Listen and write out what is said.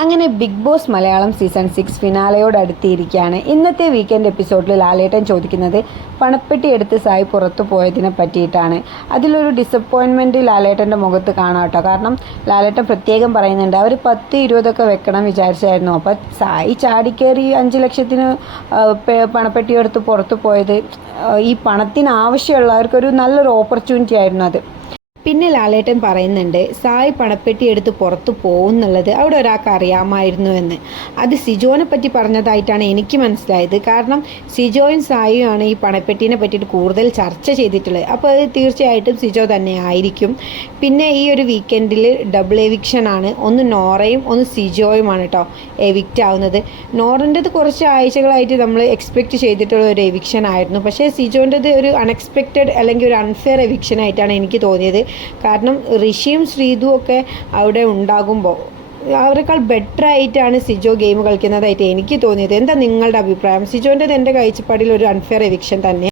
അങ്ങനെ Bigg Boss Malayalam season six ഫിനാലയോട് അടുത്തിരിക്കുകയാണ് ഇന്നത്തെ വീക്കെൻഡ് എപ്പിസോഡിൽ ലാലേട്ടൻ ചോദിക്കുന്നത് പണപ്പെട്ടി എടുത്ത് സായി പുറത്തു പോയതിനെ പറ്റിയിട്ടാണ്. അതിലൊരു ഡിസപ്പോയിൻമെന്റ് ലാലേട്ടന്റെ മുഖത്ത് കാണാം കേട്ടോ. കാരണം ലാലേട്ടൻ പ്രത്യേകം പറയുന്നുണ്ട് അവർ പത്ത് ഇരുപതൊക്കെ വെക്കണം വിചാരിച്ചായിരുന്നു. അപ്പോൾ സായി ചാടിക്കേറി അഞ്ച് ലക്ഷത്തിന് പണപ്പെട്ടി എടുത്ത് പുറത്തു പോയത് ഈ പണത്തിന് ആവശ്യമുള്ളവർക്കൊരു നല്ലൊരു ഓപ്പർച്യൂണിറ്റി ആയിരുന്നു അത്. പിന്നെ ലാലേട്ടൻ പറയുന്നുണ്ട് സായി പണപ്പെട്ടി എടുത്ത് പുറത്തു പോകുന്നുള്ളത് അവിടെ ഒരാൾക്ക് അറിയാമായിരുന്നു എന്ന്. അത് സിജോനെ പറ്റി പറഞ്ഞതായിട്ടാണ് എനിക്ക് മനസ്സിലായത്. കാരണം സിജോയും സായിയുമാണ് ഈ പണപ്പെട്ടിനെ പറ്റിയിട്ട് കൂടുതൽ ചർച്ച ചെയ്തിട്ടുള്ളത്. അപ്പോൾ അത് തീർച്ചയായിട്ടും സിജോ തന്നെ ആയിരിക്കും. പിന്നെ ഈ ഒരു വീക്കെൻഡിൽ ഡബിൾ എവിക്ഷൻ ആണ്. ഒന്ന് നോറയും ഒന്ന് സിജോയുമാണ് കേട്ടോ എവിക്റ്റ് ആവുന്നത്. നോറിന്റെത് കുറച്ച് ആഴ്ചകളായിട്ട് നമ്മൾ എക്സ്പെക്റ്റ് ചെയ്തിട്ടുള്ള ഒരു എവിക്ഷൻ ആയിരുന്നു. പക്ഷേ സിജോന്റെത് ഒരു അൺഎക്സ്പെക്റ്റഡ് അല്ലെങ്കിൽ ഒരു അൺഫെയർ എവിക്ഷൻ ആയിട്ടാണ് എനിക്ക് തോന്നിയത്. കാരണം ഋഷിയും ശ്രീതുവും ഒക്കെ അവിടെ ഉണ്ടാകുമ്പോൾ അവരെക്കാൾ ബെറ്റർ ആയിട്ടാണ് സിജോ ഗെയിം കളിക്കുന്നതായിട്ട് എനിക്ക് തോന്നിയത്. എന്താ നിങ്ങളുടെ അഭിപ്രായം? സിജോന്റെത് എന്റെ കാഴ്ചപ്പാടിൽ ഒരു അൺഫെയർ എവിക്ഷൻ തന്നെ